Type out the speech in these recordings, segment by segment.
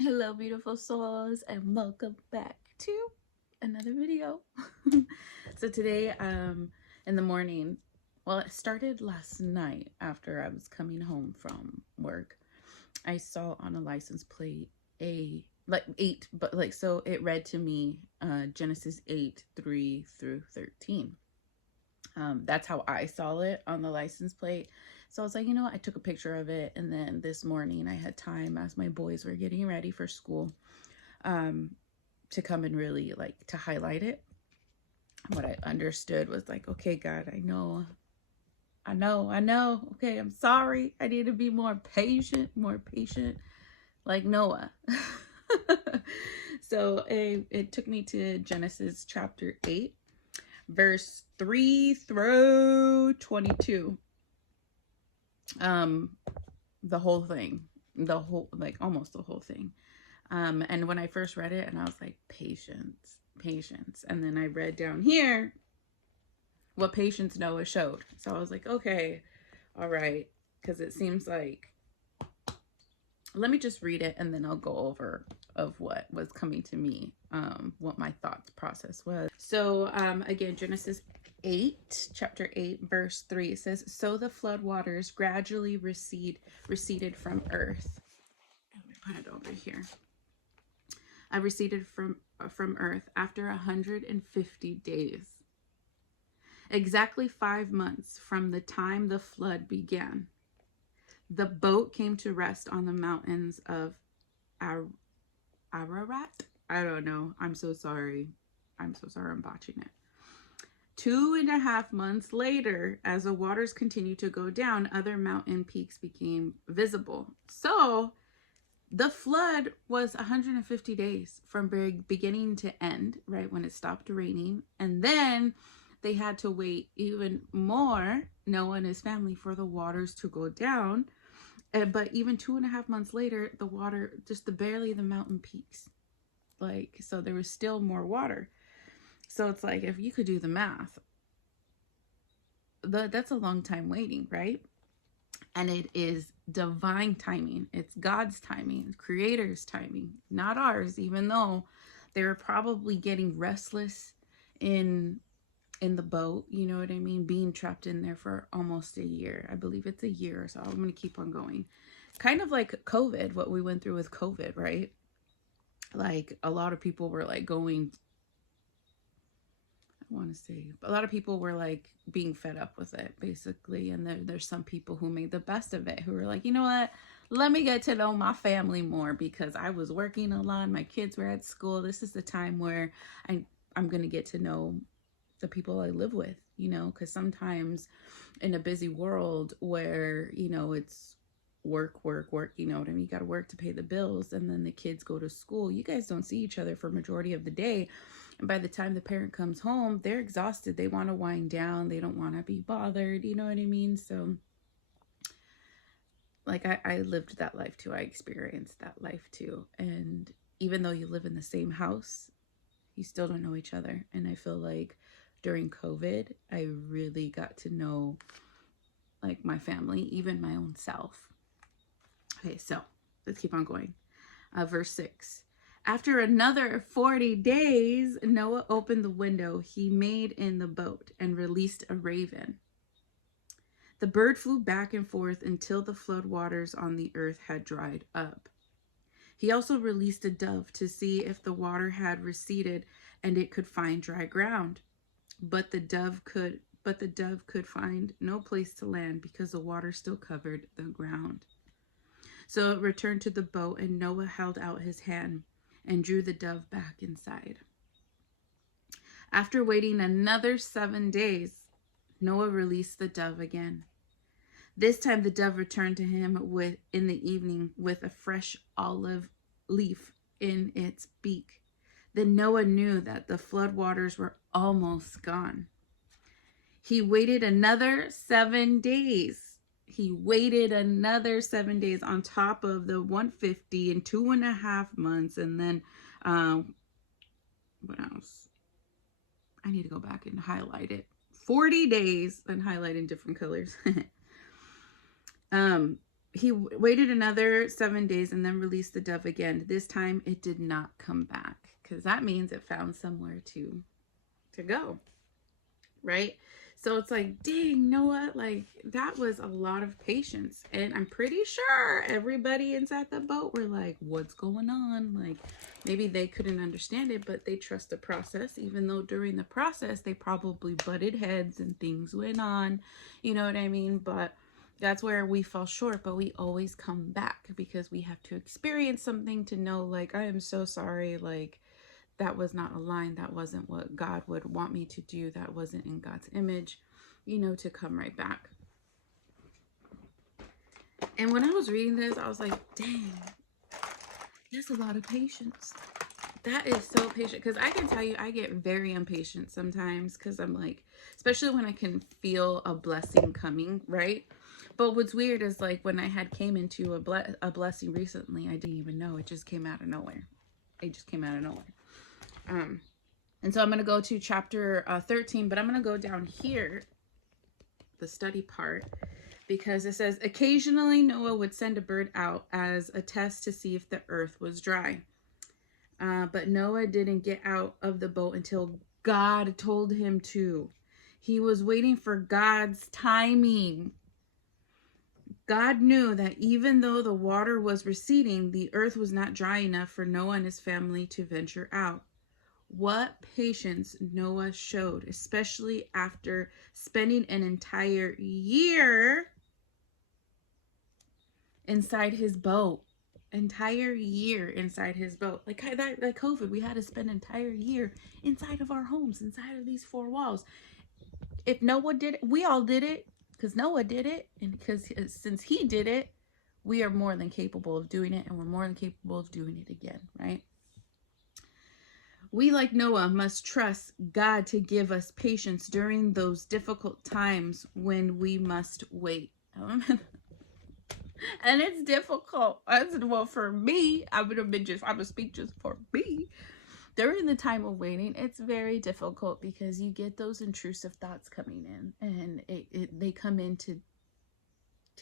Hello, beautiful souls, and welcome back to another video. So today, in the morning, well, it started last night after I was coming home from work. I saw on a license plate a like 8, but like so it read to me Genesis 8:3-13. That's how I saw it on the license plate. So I was like, you know what? I took a picture of it, and then this morning I had time as my boys were getting ready for school um, to come and really like to highlight it. What I understood was like, okay, God, I know. Okay, I'm sorry. I need to be more patient, like Noah. So it took me to Genesis chapter 8, verse 3-22. Um, the whole thing, like almost the whole thing. And when I first read it, and I was like, patience. And then I read down here what patience Noah showed. So I was like, okay, all right. Because it seems like, let me just read it and then I'll go over of what was coming to me, what my thought process was. So again, Genesis 8, chapter 8, verse 3, it says, so the flood waters gradually receded from earth. Let me put it over here. I receded from earth after 150 days, exactly 5 months from the time the flood began. The boat came to rest on the mountains of Ararat. I don't know. I'm so sorry. I'm botching it. 2.5 months later, as the waters continued to go down, other mountain peaks became visible. So the flood was 150 days from beginning to end, right, when it stopped raining. And then they had to wait even more, Noah and his family, for the waters to go down. But even 2.5 months later, the water, just barely the mountain peaks. Like, so there was still more water. So it's like, if you could do the math, that's a long time waiting, right? And it is divine timing. It's God's timing, creator's timing, not ours, even though they were probably getting restless in the boat, you know what I mean, being trapped in there for almost a year. I believe it's a year, so I'm going to keep on going. Kind of like COVID, what we went through with COVID, right? Like a lot of people were like going, I want to say, a lot of people were like being fed up with it, basically. And there's some people who made the best of it, who were like, you know what? Let me get to know my family more, because I was working a lot. My kids were at school. This is the time where I'm going to get to know the people I live with, you know, because sometimes in a busy world where, you know, it's work, you know what I mean? You got to work to pay the bills, and then the kids go to school. You guys don't see each other for majority of the day. And by the time the parent comes home, they're exhausted. They want to wind down. They don't want to be bothered. You know what I mean? So, like, I lived that life too. I experienced that life too. And even though you live in the same house, you still don't know each other. And I feel like during COVID, I really got to know like my family, even my own self. Okay, so let's keep on going. Verse 6. After another 40 days, Noah opened the window he made in the boat and released a raven. The bird flew back and forth until the flood waters on the earth had dried up. He also released a dove to see if the water had receded and it could find dry ground. But the dove could find no place to land because the water still covered the ground. So it returned to the boat, and Noah held out his hand and drew the dove back inside. After waiting another 7 days, Noah released the dove again. This time the dove returned to him in the evening with a fresh olive leaf in its beak. Then Noah knew that the flood waters were almost gone. He waited another 7 days. He waited another 7 days on top of the 150 in 2.5 months. And then, what else? I need to go back and highlight it. 40 days and highlight in different colors. he waited another 7 days and then released the dove again. This time it did not come back, because that means it found somewhere to go, right? So it's like, dang, Noah, like that was a lot of patience. And I'm pretty sure everybody inside the boat were like, what's going on? Like maybe they couldn't understand it, but they trust the process, even though during the process they probably butted heads and things went on. You know what I mean? But that's where we fall short, but we always come back because we have to experience something to know, like, I am so sorry, like that was not aligned. That wasn't what God would want me to do. That wasn't in God's image, you know, to come right back. And when I was reading this, I was like, dang, that's a lot of patience. That is so patient. Because I can tell you, I get very impatient sometimes because I'm like, especially when I can feel a blessing coming, right? But what's weird is like when I had came into a blessing recently, I didn't even know. It just came out of nowhere. It just came out of nowhere. And so I'm going to go to chapter 13, but I'm going to go down here, the study part, because it says, occasionally Noah would send a bird out as a test to see if the earth was dry. But Noah didn't get out of the boat until God told him to. He was waiting for God's timing. God knew that even though the water was receding, the earth was not dry enough for Noah and his family to venture out. What patience Noah showed, especially after spending an entire year inside his boat. Entire year inside his boat. Like COVID, we had to spend an entire year inside of our homes, inside of these four walls. If Noah did it, we all did it, because Noah did it, and because since he did it, we are more than capable of doing it, and we're more than capable of doing it again, right? We, like Noah, must trust God to give us patience during those difficult times when we must wait. And it's difficult. Well, for me, I'm gonna speak just for me. During the time of waiting, it's very difficult because you get those intrusive thoughts coming in, and they come in to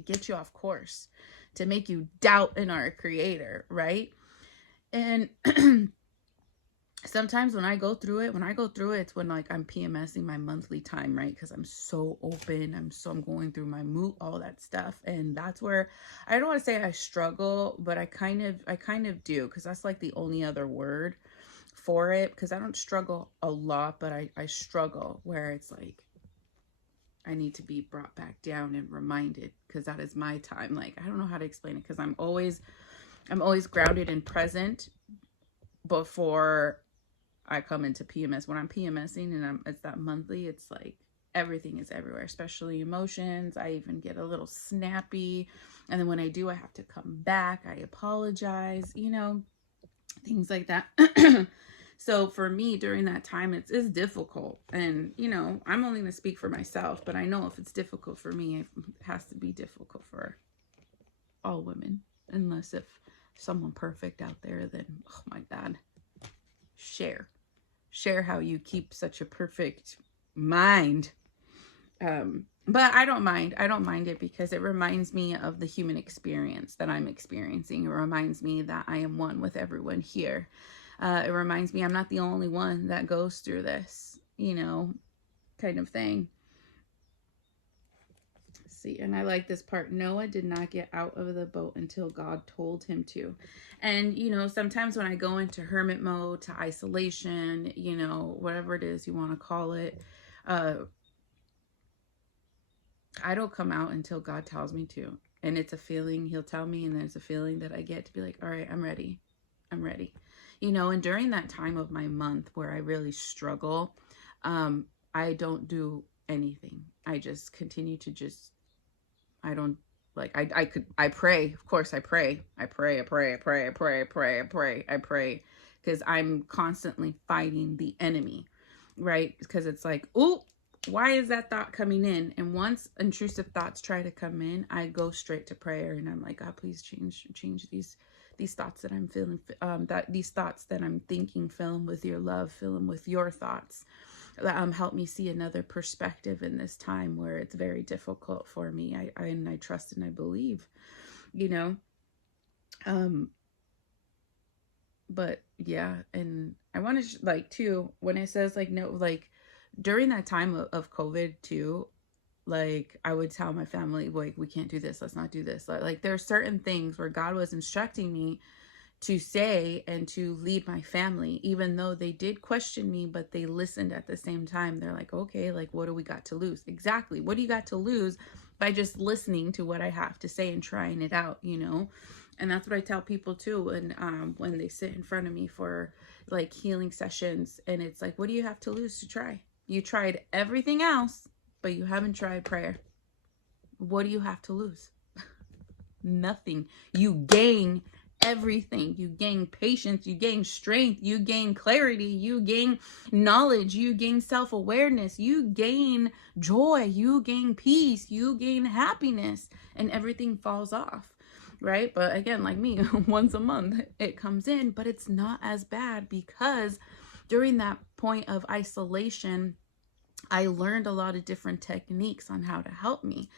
get you off course, to make you doubt in our Creator, right? And sometimes when I go through it, it's when like I'm PMSing my monthly time, right? Because I'm so open, I'm going through my mood, all that stuff, and that's where I don't want to say I struggle, but I kind of do, because that's like the only other word for it, because I don't struggle a lot, but I struggle where it's like I need to be brought back down and reminded, because that is my time. Like, I don't know how to explain it, because I'm always grounded and present before I come into PMS. When I'm PMSing and it's that monthly, it's like everything is everywhere, especially emotions. I even get a little snappy, and then when I do, I have to come back, I apologize, you know, things like that. So for me during that time, it's difficult. And, you know, I'm only going to speak for myself, but I know if it's difficult for me, it has to be difficult for all women. Unless if someone perfect out there, then, oh my God, share how you keep such a perfect mind. But I don't mind it, because it reminds me of the human experience that I'm experiencing. It reminds me that I am one with everyone here. It reminds me I'm not the only one that goes through this, you know, kind of thing. Let's see, and I like this part. Noah did not get out of the boat until God told him to. And, you know, sometimes when I go into hermit mode, to isolation, you know, whatever it is you want to call it, I don't come out until God tells me to. And it's a feeling he'll tell me, and there's a feeling that I get to be like, all right, I'm ready. You know, and during that time of my month where I really struggle, I don't do anything. I just continue to I don't, like, I pray. Of course I pray. I pray. Because I'm constantly fighting the enemy, right? Because it's like, oh, why is that thought coming in? And once intrusive thoughts try to come in, I go straight to prayer, and I'm like, God, please change these thoughts that I'm feeling, these thoughts that I'm thinking, fill them with your love, fill them with your thoughts. Help me see another perspective in this time where it's very difficult for me. I trust and I believe. you know. Um, but yeah, and I want to like too, when it says like no, like during that time of COVID too, like I would tell my family like we can't do this, let's not do this. Like there are certain things where God was instructing me to say and to lead my family, even though they did question me, but they listened at the same time. They're like, okay, like what do we got to lose? Exactly, what do you got to lose by just listening to what I have to say and trying it out, you know? And that's what I tell people too. And when they sit in front of me for like healing sessions, and it's like, what do you have to lose to try? You tried everything else, but you haven't tried prayer. What do you have to lose? Nothing. You gain everything. You gain patience, you gain strength, you gain clarity, you gain knowledge, you gain self-awareness, you gain joy, you gain peace, you gain happiness, and everything falls off, right? But again, like me, once a month it comes in, but it's not as bad because during that point of isolation, I learned a lot of different techniques on how to help me,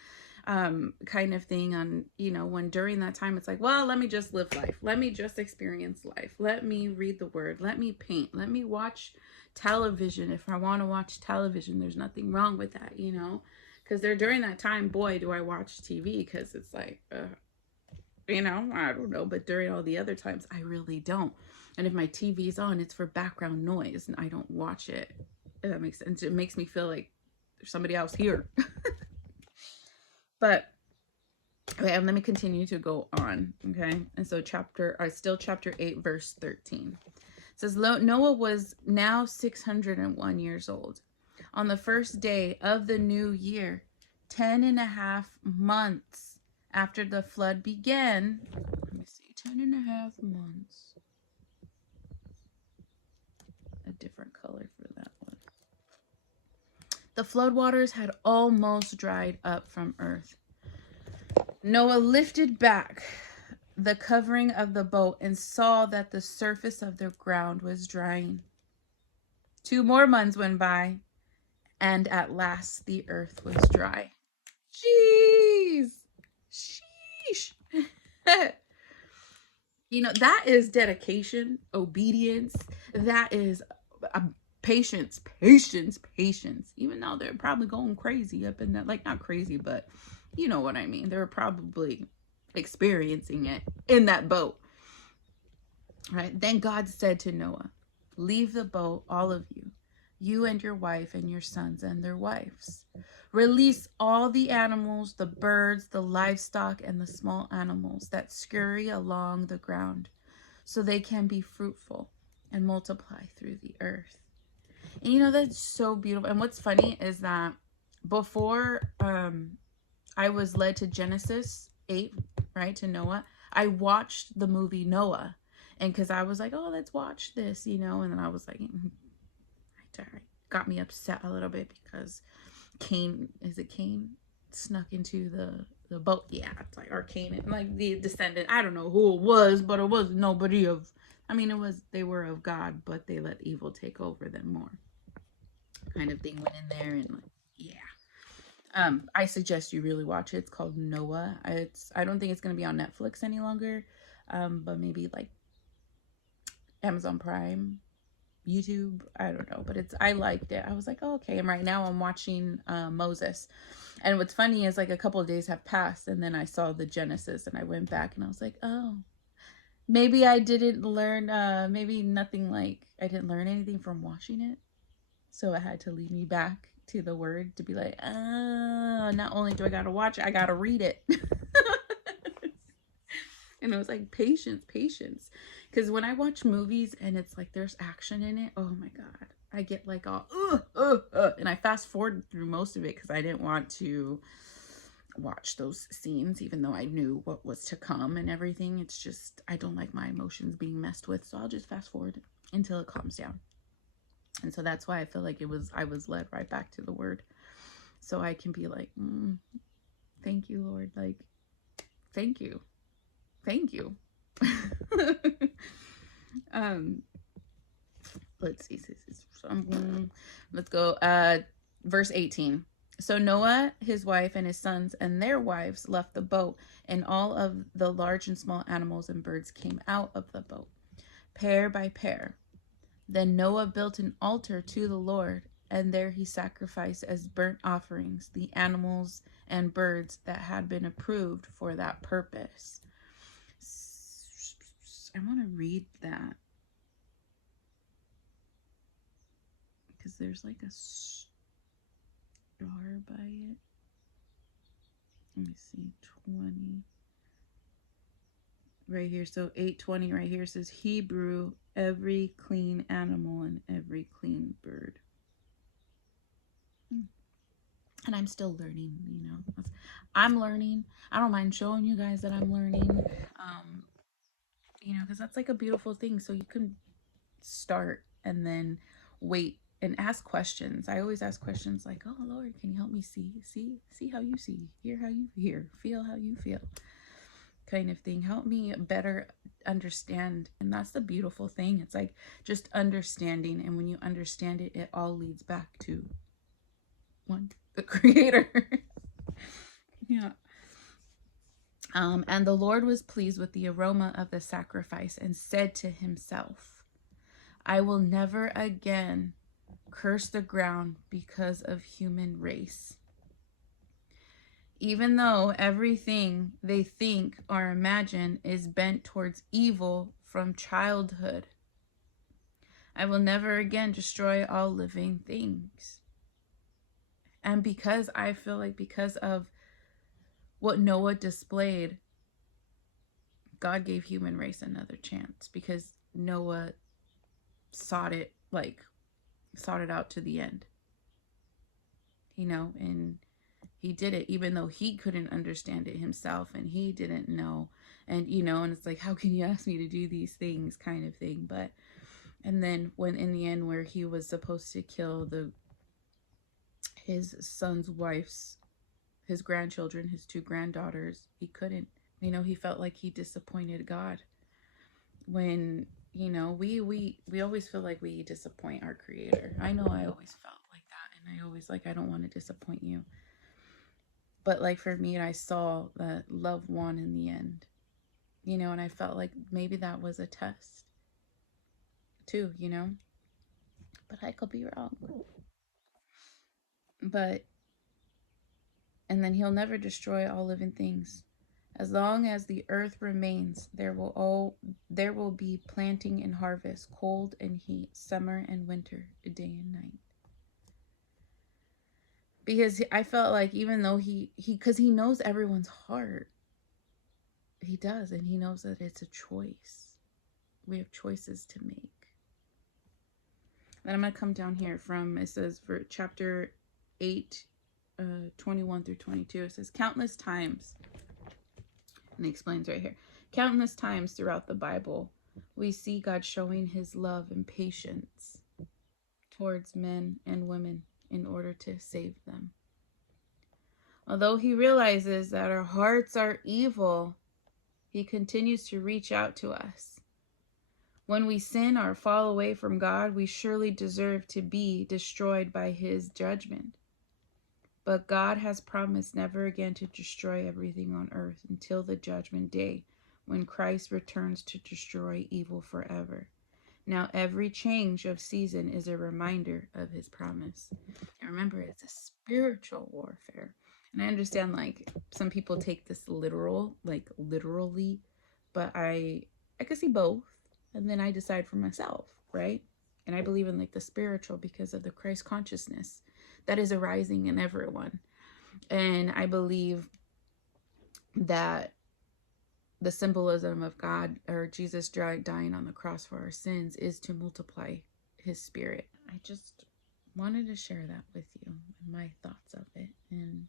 kind of thing. On, you know, when during that time it's like, well, let me just live life, let me just experience life, let me read the word, let me paint, let me watch television if I want to watch television. There's nothing wrong with that, you know, because they're during that time, boy, do I watch TV, because it's like you know, I don't know, but during all the other times I really don't. And if my TV's on, it's for background noise and I don't watch it. If that makes sense. It makes me feel like there's somebody else here. But okay, and let me continue to go on. Okay, and so chapter 8, verse 13. It says, Noah was now 601 years old. On the first day of the new year, 10.5 months after the flood began. Let me see, 10.5 months. A different color for that one. The floodwaters had almost dried up from earth. Noah lifted back the covering of the boat and saw that the surface of the ground was drying. 2 more months went by, and at last the earth was dry. Jeez. Sheesh. You know, that is dedication, obedience. That is patience, patience, patience. Even though they're probably going crazy up in that, like, not crazy, but you know what I mean. They're probably experiencing it in that boat. Right? Then God said to Noah, leave the boat, all of you, you and your wife and your sons and their wives. Release all the animals, the birds, the livestock, and the small animals that scurry along the ground, so they can be fruitful and multiply through the earth. And you know, that's so beautiful. And what's funny is that before I was led to Genesis 8, right, to Noah, I watched the movie Noah. And because I was like, oh, let's watch this, you know, and then I was like, it got me upset a little bit because Cain, is it Cain, snuck into the boat? Yeah, it's like, or Cain, like the descendant. I don't know who it was, but it was nobody of, I mean, they were of God, but they let evil take over them more, kind of thing. Went in there and like, yeah. I suggest you really watch it. It's called Noah. I don't think it's gonna be on Netflix any longer, but maybe like Amazon Prime, YouTube, I don't know, but I liked it. I was like, oh, okay. And right now I'm watching Moses. And what's funny is like a couple of days have passed and then I saw the Genesis and I went back and I was like, oh, maybe I didn't learn, maybe nothing, like I didn't learn anything from watching it. So it had to lead me back to the word to be like, not only do I gotta watch it, I gotta read it. And it was like, patience. Because when I watch movies and it's like there's action in it, oh my God, I get like all, and I fast forward through most of it because I didn't want to watch those scenes, even though I knew what was to come and everything. It's just, I don't like my emotions being messed with. So I'll just fast forward until it calms down. And so that's why I feel like I was led right back to the word. So I can be like, thank you, Lord. Like, thank you. Thank you. Let's see. Let's go. Verse 18. So Noah, his wife, and his sons and their wives left the boat, and all of the large and small animals and birds came out of the boat, pair by pair. Then Noah built an altar to the Lord, and there he sacrificed as burnt offerings the animals and birds that had been approved for that purpose. I want to read that because there's like a star by it. Let me see, 20 right here. So 8:20 right here says Hebrew, every clean animal and every clean bird. And I'm still learning, you know. I'm learning. I don't mind showing you guys that I'm learning. You know, because that's like a beautiful thing. So you can start and then wait and ask questions. I always ask questions like, "Oh Lord, can you help me see how you see, hear how you hear, feel how you feel," kind of thing. Help me better understand. And that's the beautiful thing. It's like just understanding, and when you understand it, it all leads back to one, the Creator. Yeah. And the Lord was pleased with the aroma of the sacrifice and said to himself, I will never again curse the ground because of human race. Even though everything they think or imagine is bent towards evil from childhood, I will never again destroy all living things. And because I feel like because of what Noah displayed, God gave human race another chance, because Noah sought it out to the end, you know, and he did it even though he couldn't understand it himself and he didn't know. And, you know, and it's like, how can you ask me to do these things kind of thing? But, and then when in the end where he was supposed to kill his son's wife's, his grandchildren, his two granddaughters, he couldn't. You know, he felt like he disappointed God. When, you know, we always feel like we disappoint our Creator. I know I always felt like that, and I always I don't want to disappoint you. But like for me, I saw that love won in the end, you know, and I felt like maybe that was a test too, you know, but I could be wrong. But, and then he'll never destroy all living things. As long as the earth remains, there will be planting and harvest, cold and heat, summer and winter, day and night. Because I felt like even though because he knows everyone's heart, he does, and he knows that it's a choice. We have choices to make. Then I'm going to come down here from, it says for chapter 8, 21 through 22, it says, countless times, and he explains right here, countless times throughout the Bible, we see God showing his love and patience towards men and women in order to save them. Although he realizes that our hearts are evil, he continues to reach out to us. When we sin or fall away from God, we surely deserve to be destroyed by his judgment. But God has promised never again to destroy everything on earth until the judgment day, when Christ returns to destroy evil forever. Now, every change of season is a reminder of his promise. And remember, it's a spiritual warfare. And I understand, like, some people take this literally, but I could see both. And then I decide for myself, right? And I believe in, like, the spiritual because of the Christ consciousness that is arising in everyone. And I believe that the symbolism of God, or Jesus dying on the cross for our sins, is to multiply his spirit. I just wanted to share that with you and my thoughts of it. And,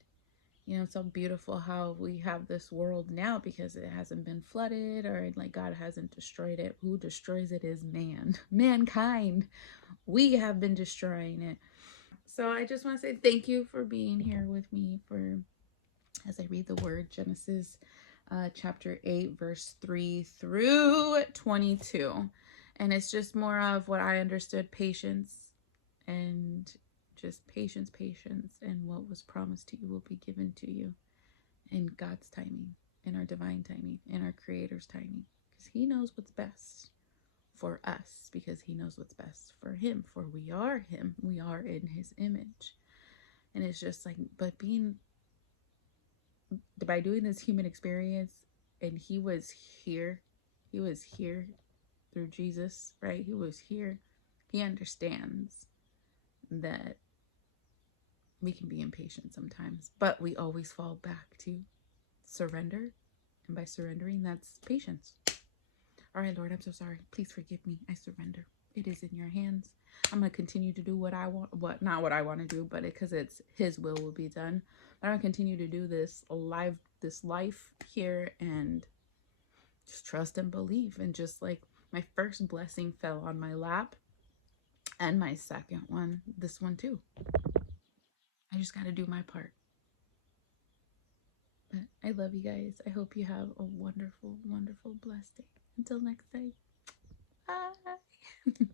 you know, it's so beautiful how we have this world now because it hasn't been flooded, or like God hasn't destroyed it. Who destroys it is mankind. We have been destroying it. So I just want to say thank you for being here with me as I read the word, Genesis chapter 8, verse 3 through 22. And it's just more of what I understood, patience, and just patience, patience, and what was promised to you will be given to you in God's timing, in our divine timing, in our Creator's timing, because He knows what's best for us, because He knows what's best for Him, for we are Him, we are in His image. And it's just like, but being, by doing this human experience, and He was here through Jesus, right? He was here. He understands that we can be impatient sometimes, but we always fall back to surrender. And by surrendering, that's patience. All right, Lord, I'm so sorry. Please forgive me. I surrender. It is in your hands. I'm going to continue to do what I want, not what I want to do, but because it's His will be done. I'm going to continue to do this life here, and just trust and believe. And just like my first blessing fell on my lap, and my second one, this one too. I just got to do my part. But I love you guys. I hope you have a wonderful, wonderful, blessed day. Until next time. Bye.